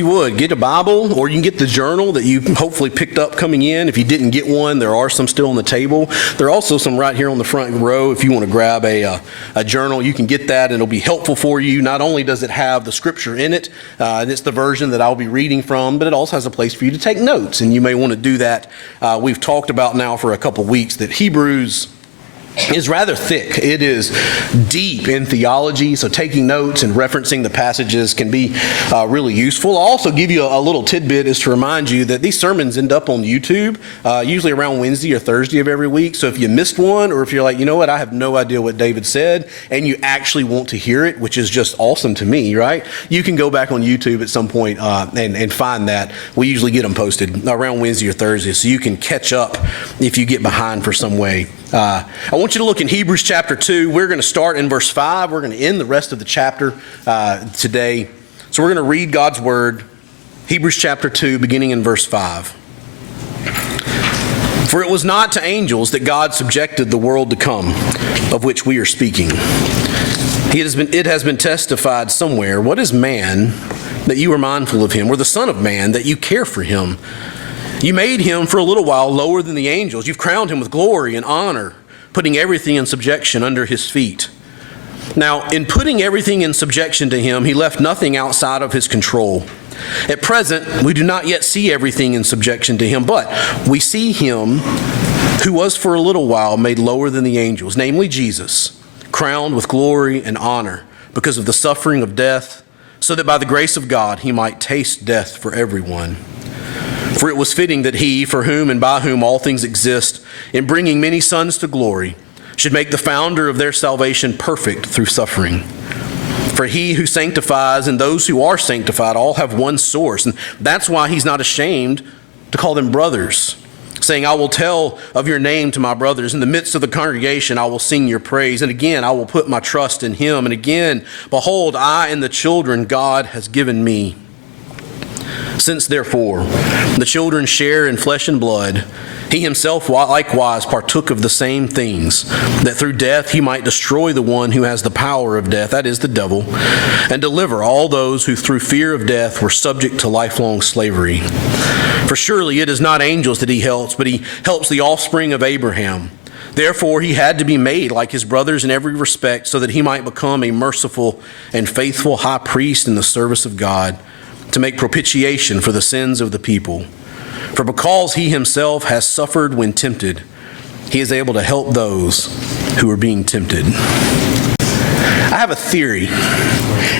you would, get a Bible, or you can get the journal that you hopefully picked up coming in. If you didn't get one, there are some still on the table. There are also some right here on the front row. If you want to grab a journal, you can get that, and it'll be helpful for you. Not only does it have the scripture in it, and it's the version that I'll be reading from, but it also has a place for you to take notes, and you may want to do that. We've talked about now for a couple weeks that Hebrews is rather thick. It is deep in theology, so taking notes and referencing the passages can be really useful. I'll also give you a little tidbit is to remind you that these sermons end up on YouTube, usually around Wednesday or Thursday of every week. So if you missed one, or if you're like, you know what, I have no idea what David said, and you actually want to hear it, which is just awesome to me, right? You can go back on YouTube at some point and find that. We usually get them posted around Wednesday or Thursday, so you can catch up if you get behind for some way. I want you to look in Hebrews chapter 2. We're going to start in verse 5. We're going to end the rest of the chapter today. So we're going to read God's word. Hebrews chapter 2, beginning in verse 5. For it was not to angels that God subjected the world to come, of which we are speaking. It has been testified somewhere, what is man that you are mindful of him, or the Son of Man that you care for him? You made him for a little while lower than the angels. You've crowned him with glory and honor, putting everything in subjection under his feet. Now, in putting everything in subjection to him, he left nothing outside of his control. At present, we do not yet see everything in subjection to him, but we see him who was for a little while made lower than the angels, namely Jesus, crowned with glory and honor because of the suffering of death, so that by the grace of God he might taste death for everyone. For it was fitting that he, for whom and by whom all things exist, in bringing many sons to glory, should make the founder of their salvation perfect through suffering. For he who sanctifies and those who are sanctified all have one source, and that's why he's not ashamed to call them brothers, saying, I will tell of your name to my brothers. In the midst of the congregation I will sing your praise, and again I will put my trust in him. And again, behold, I and the children God has given me. Since therefore the children share in flesh and blood, he himself likewise partook of the same things, that through death he might destroy the one who has the power of death, that is the devil, and deliver all those who through fear of death were subject to lifelong slavery. For surely it is not angels that he helps, but he helps the offspring of Abraham. Therefore he had to be made like his brothers in every respect, so that he might become a merciful and faithful high priest in the service of God, to make propitiation for the sins of the people. For because he himself has suffered when tempted, he is able to help those who are being tempted. I have a theory,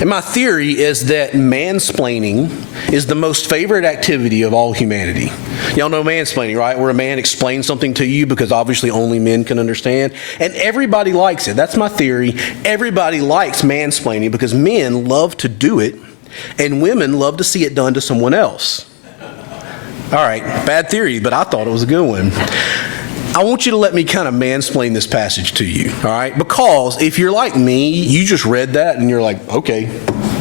and my theory is that mansplaining is the most favorite activity of all humanity. Y'all know mansplaining, right? Where a man explains something to you because obviously only men can understand, and everybody likes it. That's my theory. Everybody likes mansplaining because men love to do it, and women love to see it done to someone else. All right, bad theory, but I thought it was a good one. I want you to let me kind of mansplain this passage to you, all right? Because if you're like me, you just read that and you're like, okay,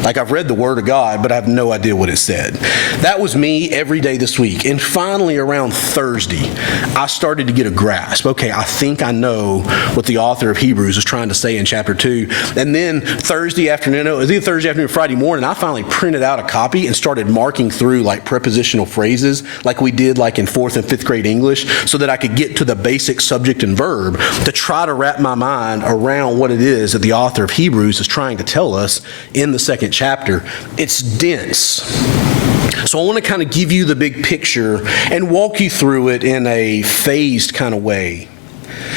like I've read the Word of God, but I have no idea what it said. That was me every day this week. And finally, around Thursday, I started to get a grasp. Okay, I think I know what the author of Hebrews is trying to say in chapter 2. And then Thursday afternoon, it was either Thursday afternoon or Friday morning, I finally printed out a copy and started marking through like prepositional phrases like we did like in 4th and 5th grade English, so that I could get to the basic subject and verb to try to wrap my mind around what it is that the author of Hebrews is trying to tell us in the second chapter. It's dense. So I want to kind of give you the big picture and walk you through it in a phased kind of way.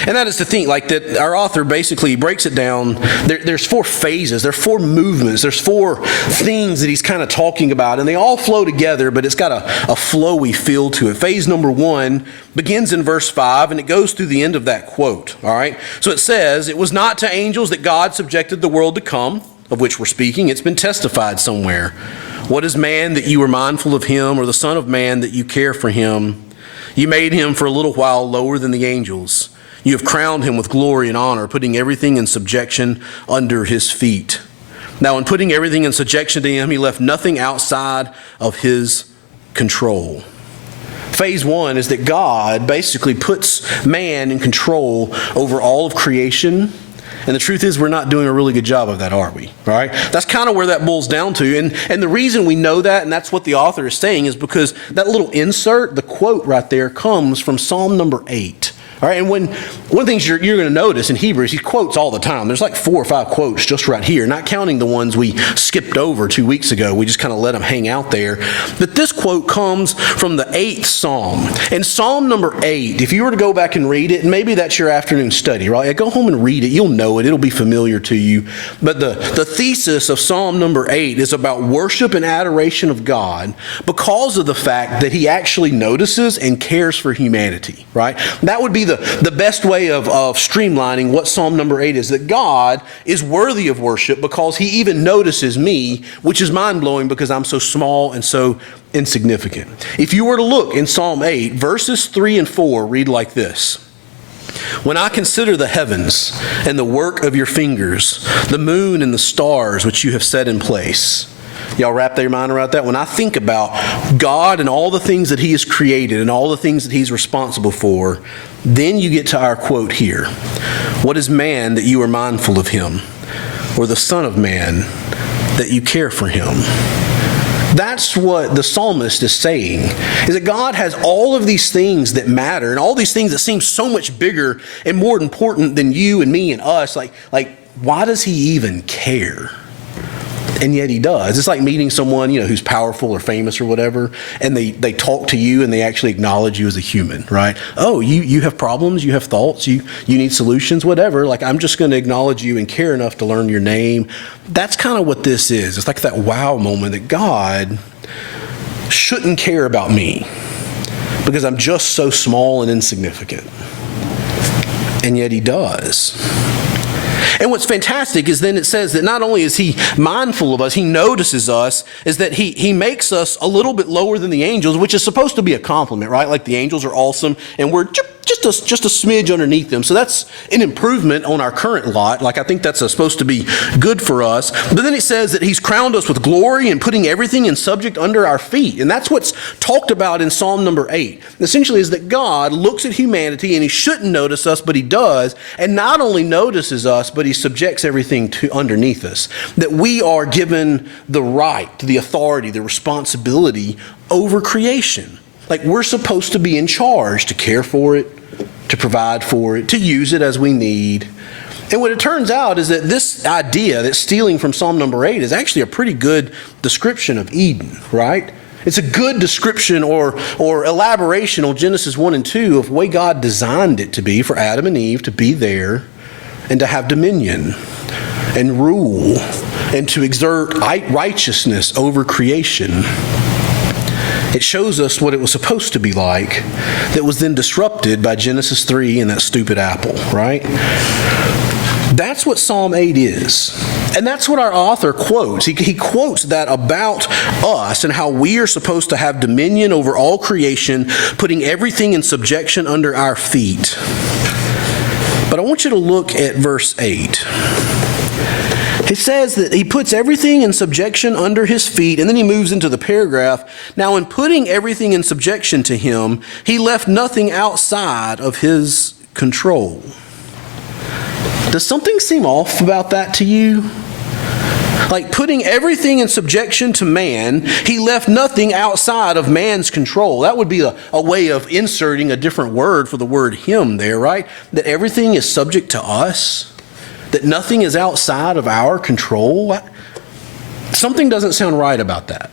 And that is to think like that our author basically breaks it down. There's 4 phases, there's 4 movements, there's 4 things that he's kind of talking about, and they all flow together, but it's got a flowy feel to it. Phase number 1 begins in verse 5, and it goes through the end of that quote, all right? So it says, it was not to angels that God subjected the world to come, of which we're speaking. It's been testified somewhere. What is man that you are mindful of him, or the Son of Man that you care for him? You made him for a little while lower than the angels. You have crowned him with glory and honor, putting everything in subjection under his feet. Now, in putting everything in subjection to him, he left nothing outside of his control. Phase 1 is that God basically puts man in control over all of creation And the truth is, we're not doing a really good job of that, are we? All right? That's kind of where that boils down to. And the reason we know that, and that's what the author is saying, is because that little insert, the quote right there, comes from Psalm number 8. All right, and one of the things you're going to notice in Hebrews, he quotes all the time. There's like 4 or 5 quotes just right here, not counting the ones we skipped over 2 weeks ago. We just kind of let them hang out there. But this quote comes from the 8th Psalm. And Psalm number 8, if you were to go back and read it, and maybe that's your afternoon study, right? Go home and read it. You'll know it. It'll be familiar to you. But the thesis of Psalm number 8 is about worship and adoration of God because of the fact that he actually notices and cares for humanity, right? That would be the best way of streamlining what Psalm number 8 is, that God is worthy of worship because he even notices me, which is mind-blowing because I'm so small and so insignificant. If you were to look in Psalm 8, verses 3 and 4 read like this. When I consider the heavens and the work of your fingers, the moon and the stars which you have set in place. Y'all wrap their mind around that? When I think about God and all the things that he has created and all the things that he's responsible for, then you get to our quote here. What is man that you are mindful of him? Or the son of man that you care for him? That's what the psalmist is saying, is that God has all of these things that matter and all these things that seem so much bigger and more important than you and me and us. Like why does he even care? And yet he does. It's like meeting someone, who's powerful or famous or whatever, and they talk to you and they actually acknowledge you as a human, right? Oh, you have problems, you have thoughts, you need solutions, whatever. Like, I'm just going to acknowledge you and care enough to learn your name. That's kind of what this is. It's like that wow moment that God shouldn't care about me because I'm just so small and insignificant. And yet he does. And what's fantastic is then it says that not only is he mindful of us, he notices us, is that he makes us a little bit lower than the angels, which is supposed to be a compliment, right? Like the angels are awesome and we're just a smidge underneath them. So that's an improvement on our current lot. Like, I think that's supposed to be good for us. But then it says that he's crowned us with glory and putting everything in subject under our feet. And that's what's talked about in Psalm number 8. Essentially is that God looks at humanity and he shouldn't notice us, but he does. And not only notices us, but he subjects everything to underneath us. That we are given the right, the authority, the responsibility over creation. Like, we're supposed to be in charge to care for it, to provide for it, to use it as we need. And what it turns out is that this idea that's stealing from Psalm number 8 is actually a pretty good description of Eden, right? It's a good description or elaboration on Genesis 1 and 2 of the way God designed it to be for Adam and Eve to be there and to have dominion and rule and to exert righteousness over creation. It shows us what it was supposed to be like that was then disrupted by Genesis 3 and that stupid apple, right? That's what Psalm 8 is. And that's what our author quotes. He quotes that about us and how we are supposed to have dominion over all creation, putting everything in subjection under our feet. But I want you to look at verse 8. It says that he puts everything in subjection under his feet, and then he moves into the paragraph. Now, in putting everything in subjection to him, he left nothing outside of his control. Does something seem off about that to you? Like, putting everything in subjection to man, he left nothing outside of man's control. That would be a way of inserting a different word for the word him there, right? That everything is subject to us. That nothing is outside of our control. Something doesn't sound right about that.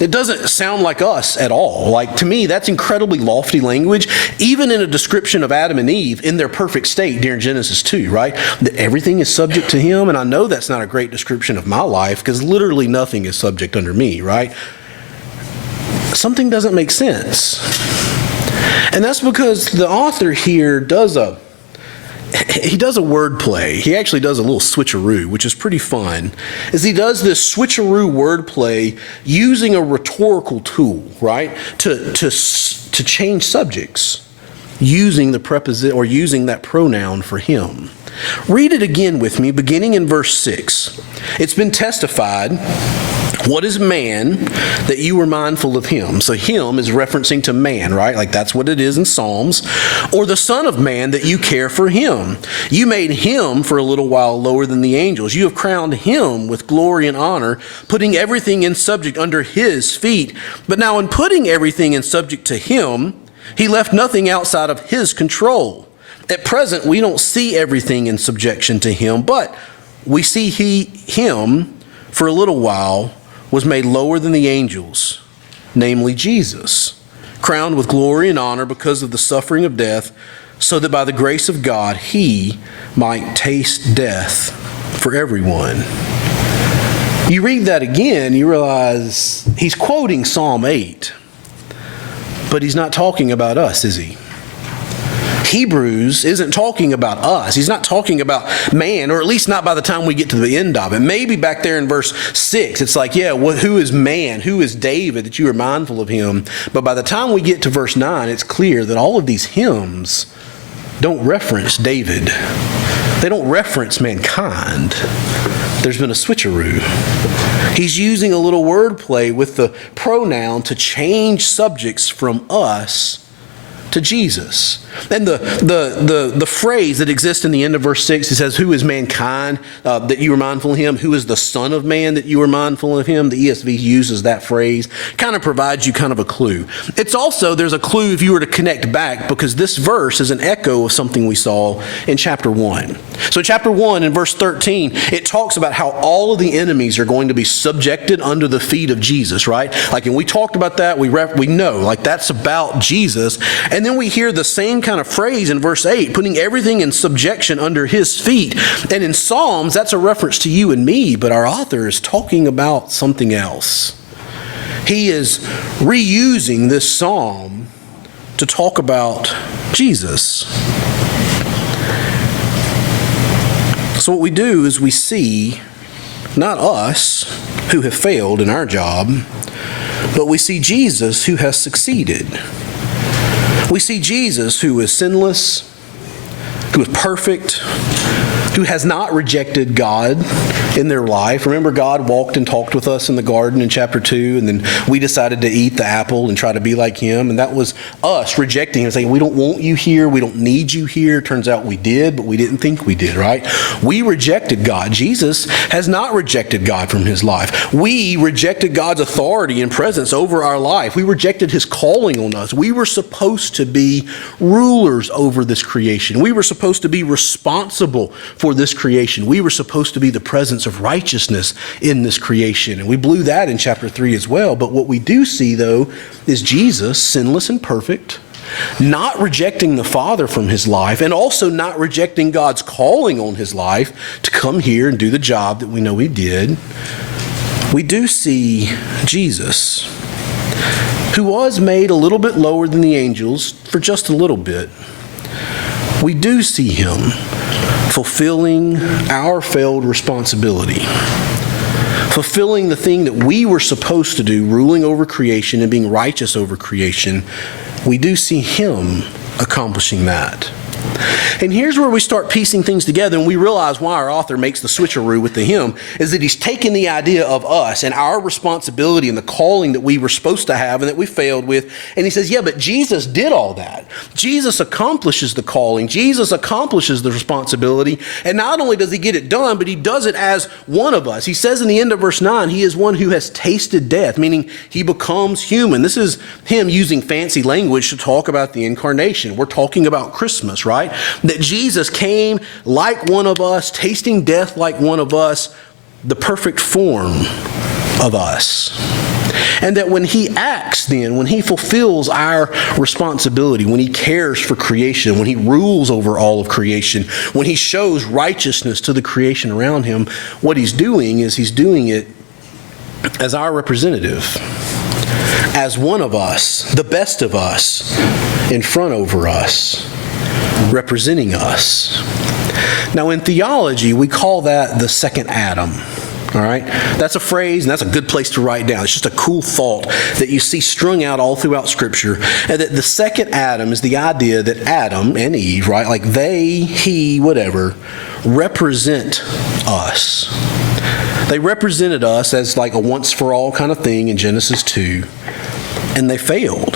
It doesn't sound like us at all. Like, to me, that's incredibly lofty language, even in a description of Adam and Eve in their perfect state during Genesis 2, right? That everything is subject to him. And I know that's not a great description of my life because literally nothing is subject under me, right? Something doesn't make sense. And that's because the author here does a word play. He actually does a little switcheroo, which is pretty fun. As he does this switcheroo word play using a rhetorical tool, right? To change subjects using the preposition or using that pronoun for him. Read it again with me, beginning in verse 6. It's been testified, What is man that you were mindful of him? So him is referencing to man, right? Like that's what it is in Psalms. Or the Son of Man that you care for him. You made him for a little while lower than the angels. You have crowned him with glory and honor, putting everything in subject under his feet. But now in putting everything in subject to him, he left nothing outside of his control. At present, we don't see everything in subjection to him, but we see him for a little while was made lower than the angels, namely Jesus, crowned with glory and honor because of the suffering of death, so that by the grace of God he might taste death for everyone. You read that again, you realize he's quoting Psalm 8, but he's not talking about us, is he? Hebrews isn't talking about us. He's not talking about man, or at least not by the time we get to the end of it. Maybe back there in verse 6, it's like, who is man? Who is David that you are mindful of him? But by the time we get to verse 9, it's clear that all of these hymns don't reference David. They don't reference mankind. There's been a switcheroo. He's using a little wordplay with the pronoun to change subjects from us to Jesus. And the phrase that exists in the end of verse 6, it says, who is mankind that you are mindful of him? Who is the Son of Man that you are mindful of him? The ESV uses that phrase. Kind of provides you kind of a clue. It's also, there's a clue if you were to connect back, because this verse is an echo of something we saw in chapter 1. So chapter 1 in verse 13, it talks about how all of the enemies are going to be subjected under the feet of Jesus, right? Like, and we talked about that, we know, like that's about Jesus. And then we hear the same kind of phrase in verse 8, putting everything in subjection under his feet. And in Psalms, that's a reference to you and me, but our author is talking about something else. He is reusing this psalm to talk about Jesus. So what we do is we see not us who have failed in our job, but we see Jesus who has succeeded. We see Jesus who is sinless, who is perfect, who has not rejected God in their life. Remember, God walked and talked with us in the garden in chapter 2, and then we decided to eat the apple and try to be like him, and that was us rejecting him, saying, we don't want you here, we don't need you here. Turns out we did, but we didn't think we did, right? We rejected God. Jesus has not rejected God from his life. We rejected God's authority and presence over our life. We rejected his calling on us. We were supposed to be rulers over this creation. We were supposed to be responsible for this creation. We were supposed to be the presence of righteousness in this creation. And we blew that in chapter 3 as well. But what we do see, though, is Jesus, sinless and perfect, not rejecting the Father from his life, and also not rejecting God's calling on his life to come here and do the job that we know he did. We do see Jesus, who was made a little bit lower than the angels for just a little bit. We do see him fulfilling our failed responsibility, fulfilling the thing that we were supposed to do, ruling over creation and being righteous over creation. We do see him accomplishing that. And here's where we start piecing things together, and we realize why our author makes the switcheroo with the hymn, is that he's taken the idea of us and our responsibility and the calling that we were supposed to have and that we failed with, and he says, yeah, but Jesus did all that. Jesus accomplishes the calling. Jesus accomplishes the responsibility, and not only does he get it done, but he does it as one of us. He says in the end of verse 9, he is one who has tasted death, meaning he becomes human. This is him using fancy language to talk about the incarnation. We're talking about Christmas, right? That Jesus came like one of us, tasting death like one of us, the perfect form of us. And that when he acts then, when he fulfills our responsibility, when he cares for creation, when he rules over all of creation, when he shows righteousness to the creation around him, what he's doing is he's doing it as our representative, as one of us, the best of us, in front over us, representing us. Now in theology, we call that the second Adam. All right? That's a phrase, and that's a good place to write down. It's just a cool thought that you see strung out all throughout Scripture. And that the second Adam is the idea that Adam and Eve, right? Like they, he, whatever, represent us. They represented us as like a once-for-all kind of thing in Genesis 2, and they failed.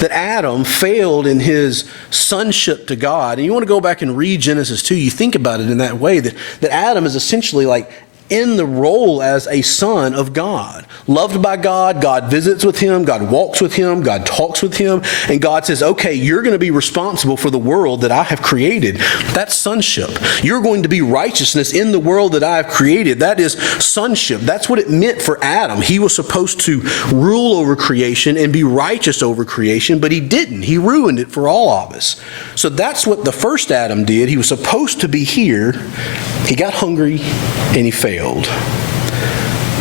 That Adam failed in his sonship to God. And you want to go back and read Genesis 2, you think about it in that way, that Adam is essentially like in the role as a son of God. Loved by God, God visits with him, God walks with him, God talks with him, and God says, okay, you're going to be responsible for the world that I have created. That's sonship. You're going to be righteousness in the world that I have created. That is sonship. That's what it meant for Adam. He was supposed to rule over creation and be righteous over creation, but he didn't. He ruined it for all of us. So that's what the first Adam did. He was supposed to be here. He got hungry and he failed.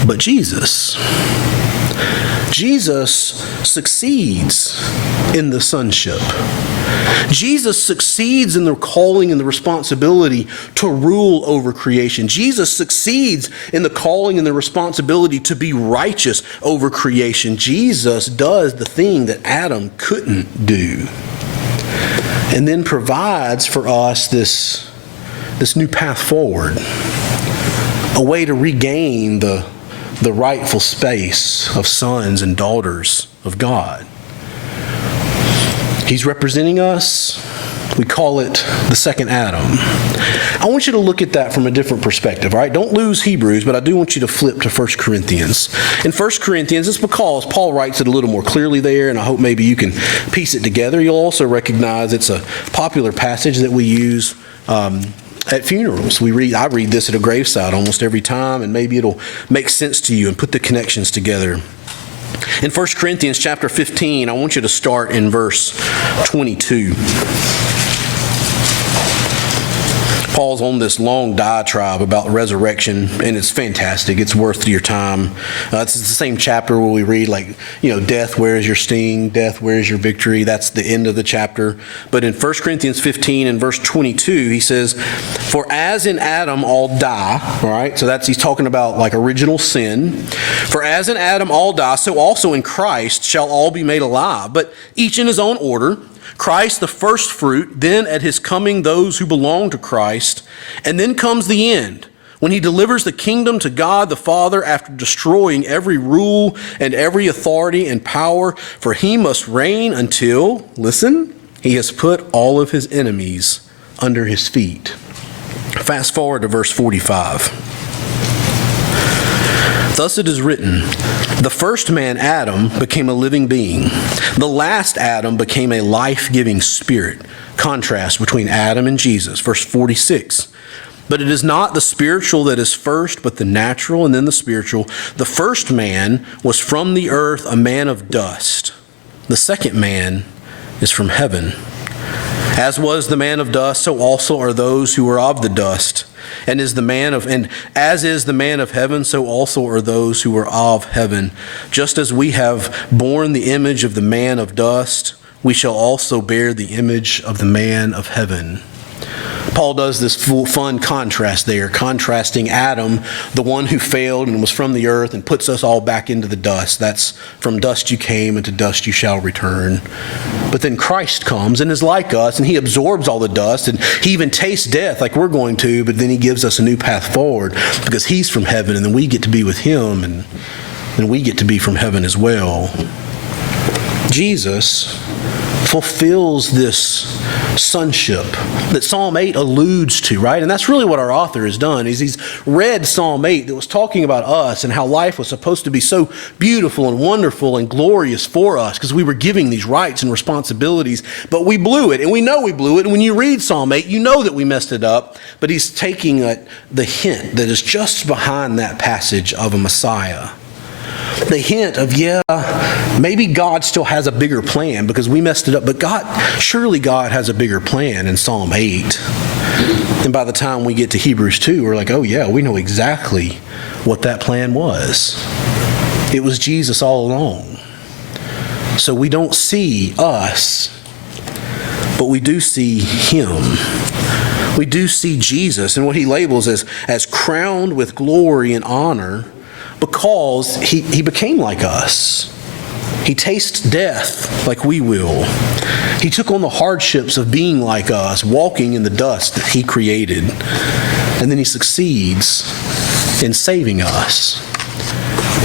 But Jesus succeeds in the sonship. Jesus succeeds in the calling and the responsibility to rule over creation. Jesus succeeds in the calling and the responsibility to be righteous over creation. Jesus does the thing that Adam couldn't do, and then provides for us this new path forward, a way to regain the rightful space of sons and daughters of God. He's representing us. We call it the second Adam. I want you to look at that from a different perspective, all right? Don't lose Hebrews, but I do want you to flip to 1 Corinthians. In 1 Corinthians, it's because Paul writes it a little more clearly there, and I hope maybe you can piece it together. You'll also recognize it's a popular passage that we use at funerals. I read this at a graveside almost every time, and maybe it'll make sense to you and put the connections together. In 1 Corinthians chapter 15, I want you to start in verse 22. Paul's on this long diatribe about resurrection, and it's fantastic. It's worth your time. It's the same chapter where we read, death, where is your sting? Death, where is your victory? That's the end of the chapter. But in 1 Corinthians 15 and verse 22, he says, for as in Adam all die, all right? So he's talking about like original sin. For as in Adam all die, so also in Christ shall all be made alive, but each in his own order. Christ the first fruit, then at his coming those who belong to Christ, and then comes the end, when he delivers the kingdom to God the Father after destroying every rule and every authority and power, for he must reign until, listen, he has put all of his enemies under his feet. Fast forward to verse 45. Thus it is written, the first man, Adam, became a living being. The last Adam became a life-giving spirit. Contrast between Adam and Jesus. Verse 46. But it is not the spiritual that is first, but the natural, and then the spiritual. The first man was from the earth, a man of dust. The second man is from heaven. As was the man of dust, so also are those who are of the dust. And as is the man of heaven, so also are those who are of heaven. Just as we have borne the image of the man of dust, we shall also bear the image of the man of heaven. Paul does this fun contrast there, contrasting Adam, the one who failed and was from the earth, and puts us all back into the dust. That's from dust you came, and to dust you shall return. But then Christ comes and is like us, and he absorbs all the dust, and he even tastes death like we're going to, but then he gives us a new path forward because he's from heaven, and then we get to be with him, and then we get to be from heaven as well. Jesus fulfills this sonship that Psalm 8 alludes to, right? And that's really what our author has done, is he's read Psalm 8 that was talking about us and how life was supposed to be so beautiful and wonderful and glorious for us because we were giving these rights and responsibilities, but we blew it, and we know we blew it. And when you read Psalm 8, you know that we messed it up, but he's taking the hint that is just behind that passage of a Messiah. The hint of, maybe God still has a bigger plan because we messed it up, but surely God has a bigger plan in Psalm 8. And by the time we get to Hebrews 2, we're like, oh yeah, we know exactly what that plan was. It was Jesus all along. So we don't see us, but we do see him. We do see Jesus and what he labels as crowned with glory and honor, because he became like us. He tastes death like we will. He took on the hardships of being like us, walking in the dust that he created. And then he succeeds in saving us.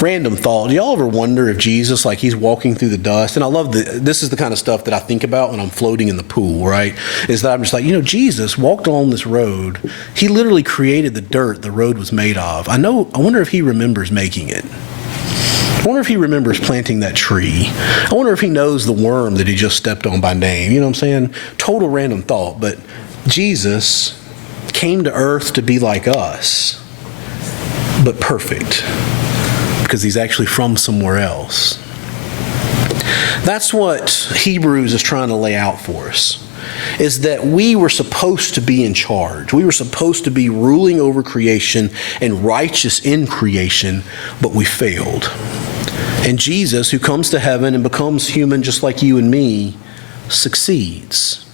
Random thought. Do y'all ever wonder if Jesus, like he's walking through the dust? And I love this is the kind of stuff that I think about when I'm floating in the pool, right? Is that I'm just like, Jesus walked along this road. He literally created the dirt the road was made of. I wonder if he remembers making it. I wonder if he remembers planting that tree. I wonder if he knows the worm that he just stepped on by name. You know what I'm saying? Total random thought. But Jesus came to earth to be like us, but perfect, because he's actually from somewhere else. That's what Hebrews is trying to lay out for us, is that we were supposed to be in charge. We were supposed to be ruling over creation and righteous in creation, but we failed. And Jesus, who comes to heaven and becomes human just like you and me, succeeds.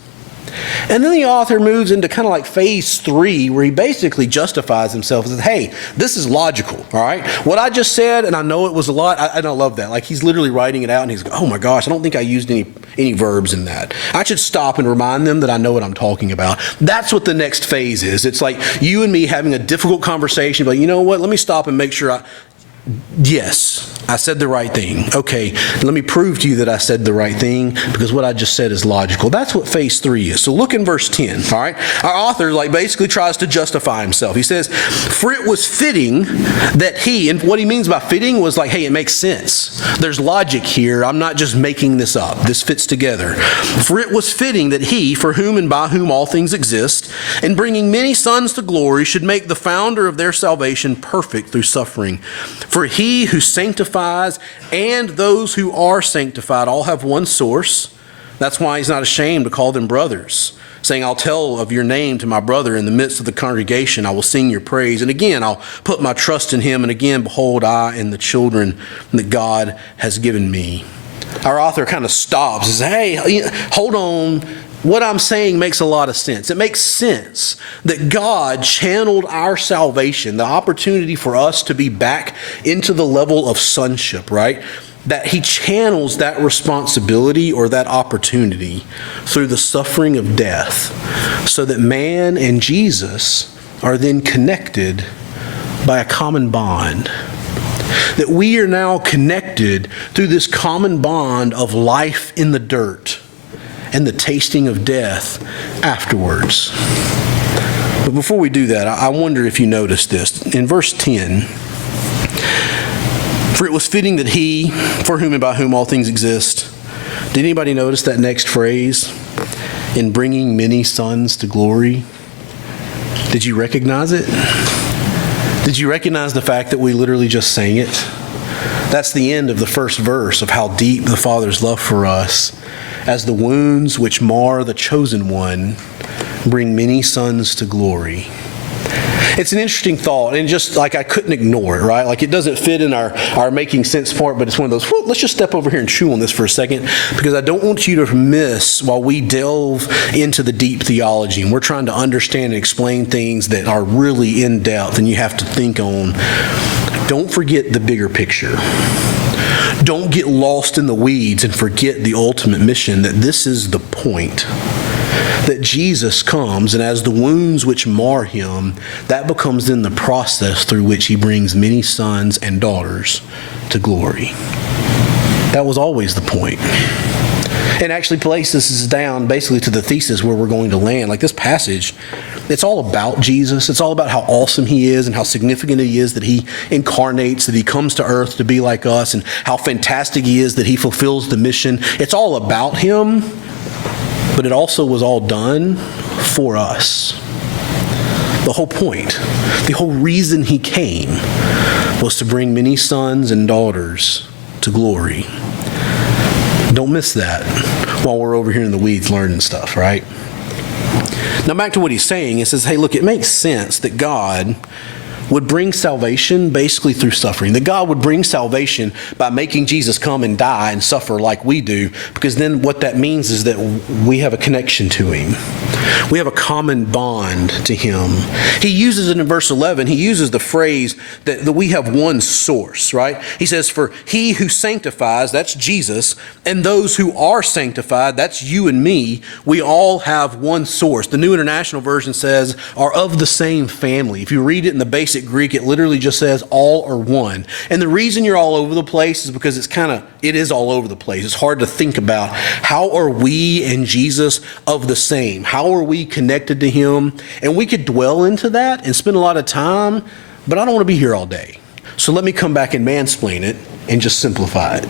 And then the author moves into kind of like phase 3, where he basically justifies himself and says, hey, this is logical, all right? What I just said, and I know it was a lot, and I love that. Like he's literally writing it out and he's like, oh my gosh, I don't think I used any verbs in that. I should stop and remind them that I know what I'm talking about. That's what the next phase is. It's like you and me having a difficult conversation, but you know what? Let me stop and make sure yes, I said the right thing. Okay, let me prove to you that I said the right thing, because what I just said is logical. That's what phase 3 is. So look in verse 10, all right? Our author basically tries to justify himself. He says, for it was fitting that he, and what he means by fitting was like, hey, it makes sense. There's logic here. I'm not just making this up. This fits together. For it was fitting that he, for whom and by whom all things exist, in bringing many sons to glory, should make the founder of their salvation perfect through suffering. For he who sanctifies and those who are sanctified all have one source. That's why he's not ashamed to call them brothers, saying, I'll tell of your name to my brother in the midst of the congregation. I will sing your praise. And again, I'll put my trust in him. And again, behold, I and the children that God has given me. Our author kind of stops and says, hey, hold on. What I'm saying makes a lot of sense. It makes sense that God channeled our salvation, the opportunity for us to be back into the level of sonship, right? That he channels that responsibility or that opportunity through the suffering of death, so that man and Jesus are then connected by a common bond. That we are now connected through this common bond of life in the dirt and the tasting of death afterwards. But before we do that, I wonder if you noticed this. In verse 10, for it was fitting that he, for whom and by whom all things exist. Did anybody notice that next phrase? In bringing many sons to glory. Did you recognize it? Did you recognize the fact that we literally just sang it? That's the end of the first verse of how deep the Father's love for us. As the wounds which mar the chosen one bring many sons to glory. It's an interesting thought, and just like I couldn't ignore it, right? Like it doesn't fit in our making sense part, but it's one of those, let's just step over here and chew on this for a second, because I don't want you to miss while we delve into the deep theology, and we're trying to understand and explain things that are really in depth, and you have to think on. Don't forget the bigger picture. Don't get lost in the weeds and forget the ultimate mission, that this is the point. That Jesus comes, and as the wounds which mar him, that becomes then the process through which he brings many sons and daughters to glory. That was always the point. And actually places us down basically to the thesis where we're going to land. Like this passage, it's all about Jesus. It's all about how awesome he is and how significant he is that he incarnates, that he comes to earth to be like us, and how fantastic he is that he fulfills the mission. It's all about him, but it also was all done for us. The whole point, the whole reason he came was to bring many sons and daughters to glory. Don't miss that while we're over here in the weeds learning stuff, right? Now back to what he's saying. He says, hey, look, it makes sense that God would bring salvation basically through suffering. That God would bring salvation by making Jesus come and die and suffer like we do, because then what that means is that we have a connection to him. We have a common bond to him. He uses it in verse 11. He uses the phrase that we have one source, right? He says, for he who sanctifies, that's Jesus, and those who are sanctified, that's you and me, we all have one source. The New International Version says, are of the same family. If you read it in the basic basic Greek, it literally just says all or one. And the reason you're all over the place is because it is all over the place. It's hard to think about how are we and Jesus of the same? How are we connected to him? And we could dwell into that and spend a lot of time, but I don't want to be here all day. So let me come back and mansplain it and just simplify it.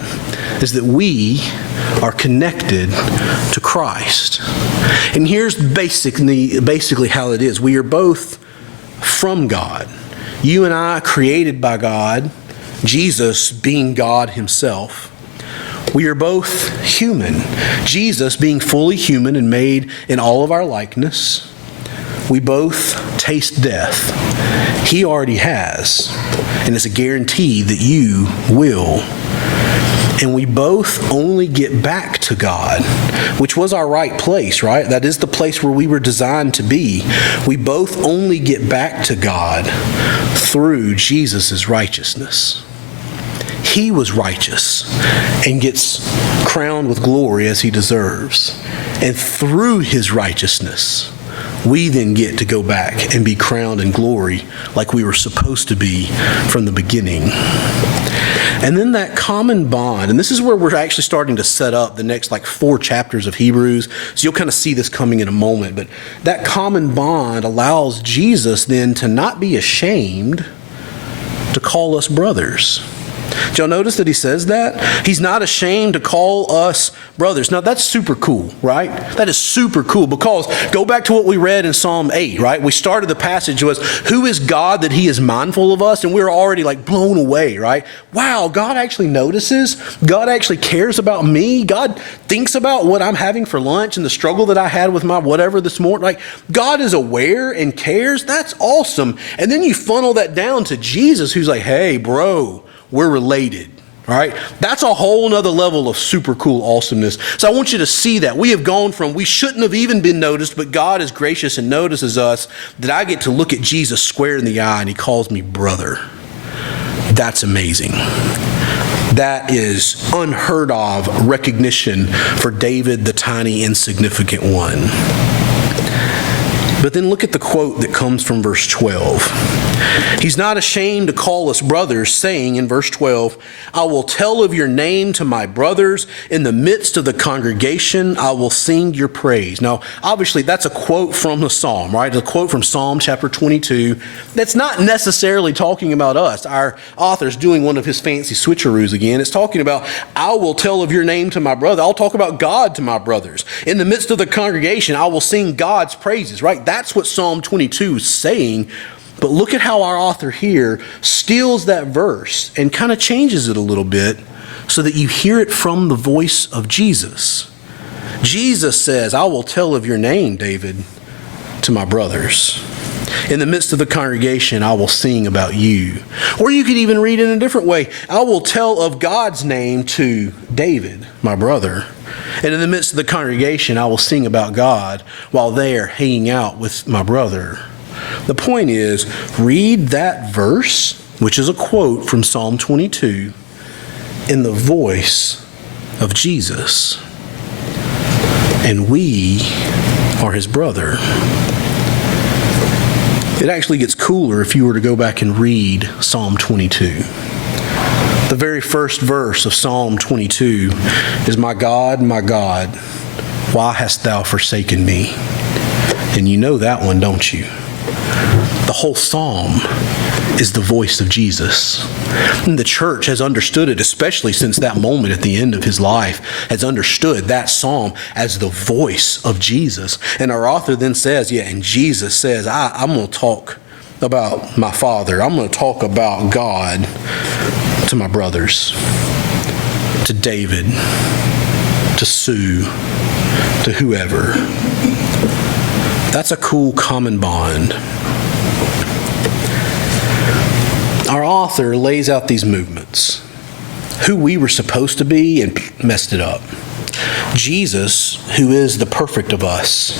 Is that we are connected to Christ. And here's basically how it is. We are both from God. You and I created by God, Jesus being God himself. We are both human. Jesus being fully human and made in all of our likeness. We both taste death. He already has. And it's a guarantee that you will. And we both only get back to God, which was our right place, right? That is the place where we were designed to be. We both only get back to God through Jesus' righteousness. He was righteous and gets crowned with glory as he deserves. And through his righteousness, we then get to go back and be crowned in glory like we were supposed to be from the beginning. And then that common bond, and this is where we're actually starting to set up the next 4 chapters of Hebrews. So you'll kind of see this coming in a moment. But that common bond allows Jesus then to not be ashamed to call us brothers. Did y'all notice that he says that? He's not ashamed to call us brothers. Now, that's super cool, right? That is super cool because go back to what we read in Psalm 8, right? We started the passage was, who is God that he is mindful of us? And we were already blown away, right? Wow, God actually notices. God actually cares about me. God thinks about what I'm having for lunch and the struggle that I had with my whatever this morning. God is aware and cares. That's awesome. And then you funnel that down to Jesus, who's like, hey, bro, we're related, all right? That's a whole nother level of super cool awesomeness. So I want you to see that. We have gone from we shouldn't have even been noticed, but God is gracious and notices us, that I get to look at Jesus square in the eye and he calls me brother. That's amazing. That is unheard of recognition for David, the tiny, insignificant one. But then look at the quote that comes from verse 12. He's not ashamed to call us brothers, saying in verse 12, I will tell of your name to my brothers. In the midst of the congregation, I will sing your praise. Now, obviously, that's a quote from the Psalm, right? A quote from Psalm chapter 22. That's not necessarily talking about us. Our author's doing one of his fancy switcheroos again. It's talking about, I will tell of your name to my brother. I'll talk about God to my brothers. In the midst of the congregation, I will sing God's praises, right? That's what Psalm 22 is saying. But look at how our author here steals that verse and kind of changes it a little bit so that you hear it from the voice of Jesus. Jesus says, I will tell of your name, David, to my brothers. In the midst of the congregation, I will sing about you. Or you could even read it in a different way. I will tell of God's name to David, my brother. And in the midst of the congregation, I will sing about God while they are hanging out with my brother. The point is, read that verse, which is a quote from Psalm 22, in the voice of Jesus. And we are his brother. It actually gets cooler if you were to go back and read Psalm 22. The very first verse of Psalm 22 is, my God, why hast thou forsaken me? And you know that one, don't you? The whole psalm is the voice of Jesus. And the church has understood it, especially since that moment at the end of his life, has understood that psalm as the voice of Jesus. And our author then says, and Jesus says, I'm going to talk about my Father. I'm going to talk about God to my brothers, to David, to Sue, to whoever. That's a cool common bond. Our author lays out these movements, who we were supposed to be and messed it up. Jesus, who is the perfect of us,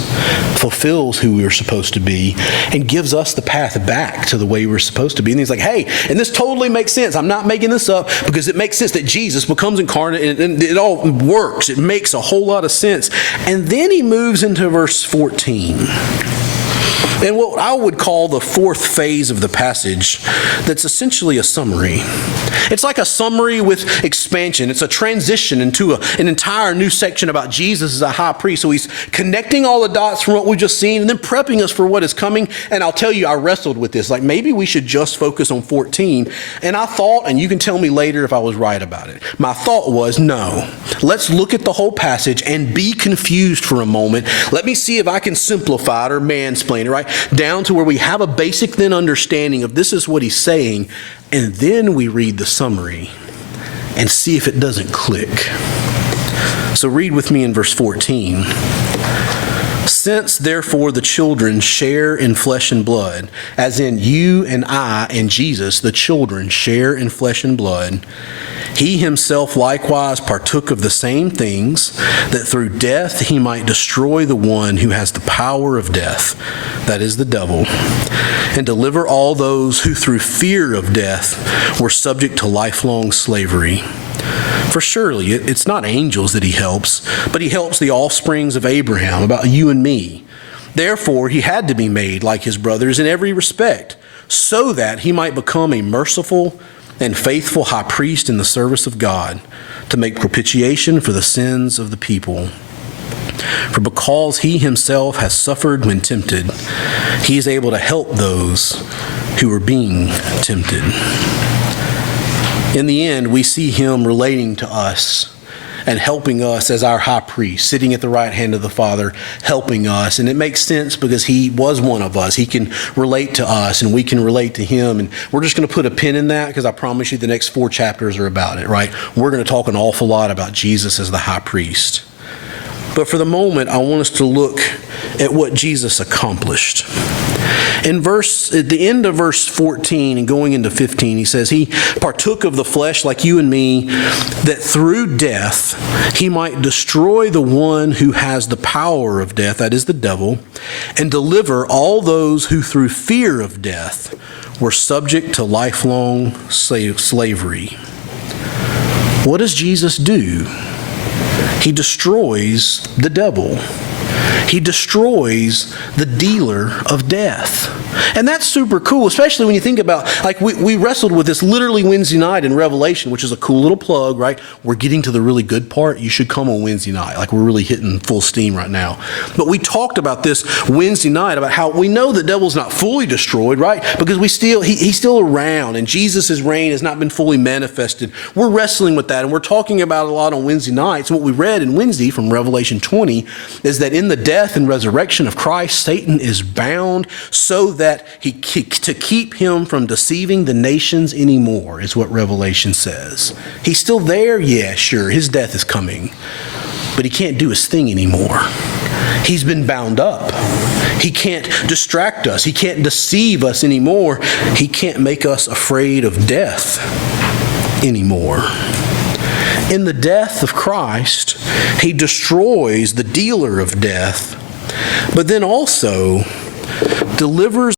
fulfills who we were supposed to be and gives us the path back to the way we were supposed to be. And he's like, hey, and this totally makes sense. I'm not making this up because it makes sense that Jesus becomes incarnate and it all works. It makes a whole lot of sense. And then he moves into verse 14. and what I would call the fourth phase of the passage that's essentially a summary. It's like a summary with expansion. It's a transition into an entire new section about Jesus as a high priest. So he's connecting all the dots from what we've just seen and then prepping us for what is coming. And I'll tell you, I wrestled with this. Like, maybe we should just focus on 14. And I thought, and you can tell me later if I was right about it, my thought was, no, let's look at the whole passage and be confused for a moment. Let me see if I can simplify it or mansplain it, right? Down to where we have a basic then understanding of this is what he's saying. And then we read the summary and see if it doesn't click. So read with me in verse 14. Since therefore the children share in flesh and blood, as in you and I and Jesus, the children share in flesh and blood, he himself likewise partook of the same things, that through death he might destroy the one who has the power of death, that is the devil, and deliver all those who through fear of death were subject to lifelong slavery. For surely it's not angels that he helps, but he helps the offsprings of Abraham, about you and me. Therefore he had to be made like his brothers in every respect, so that he might become a merciful and faithful high priest in the service of God, to make propitiation for the sins of the people. For because he himself has suffered when tempted, he is able to help those who are being tempted. In the end, we see him relating to us and helping us as our high priest, sitting at the right hand of the Father, helping us. And it makes sense because he was one of us. He can relate to us and we can relate to him. And we're just going to put a pin in that because I promise you the next 4 chapters are about it, right? We're going to talk an awful lot about Jesus as the high priest. But for the moment, I want us to look at what Jesus accomplished. At the end of verse 14 and going into 15, he says, he partook of the flesh like you and me, that through death he might destroy the one who has the power of death, that is the devil, and deliver all those who through fear of death were subject to lifelong slavery. What does Jesus do? He destroys the devil. He destroys the dealer of death. And that's super cool, especially when you think about, like, we wrestled with this literally Wednesday night in Revelation, which is a cool little plug, right? We're getting to the really good part. You should come on Wednesday night. Like, we're really hitting full steam right now. But we talked about this Wednesday night, about how we know the devil's not fully destroyed, right? Because he's still around, and Jesus' reign has not been fully manifested. We're wrestling with that, and we're talking about it a lot on Wednesday nights. And what we read in Wednesday from Revelation 20 is that in the death and resurrection of Christ, Satan is bound so that to keep him from deceiving the nations anymore, is what Revelation says. He's still there? Yeah, sure. His death is coming. But he can't do his thing anymore. He's been bound up. He can't distract us. He can't deceive us anymore. He can't make us afraid of death anymore. In the death of Christ, he destroys the dealer of death, but then also delivers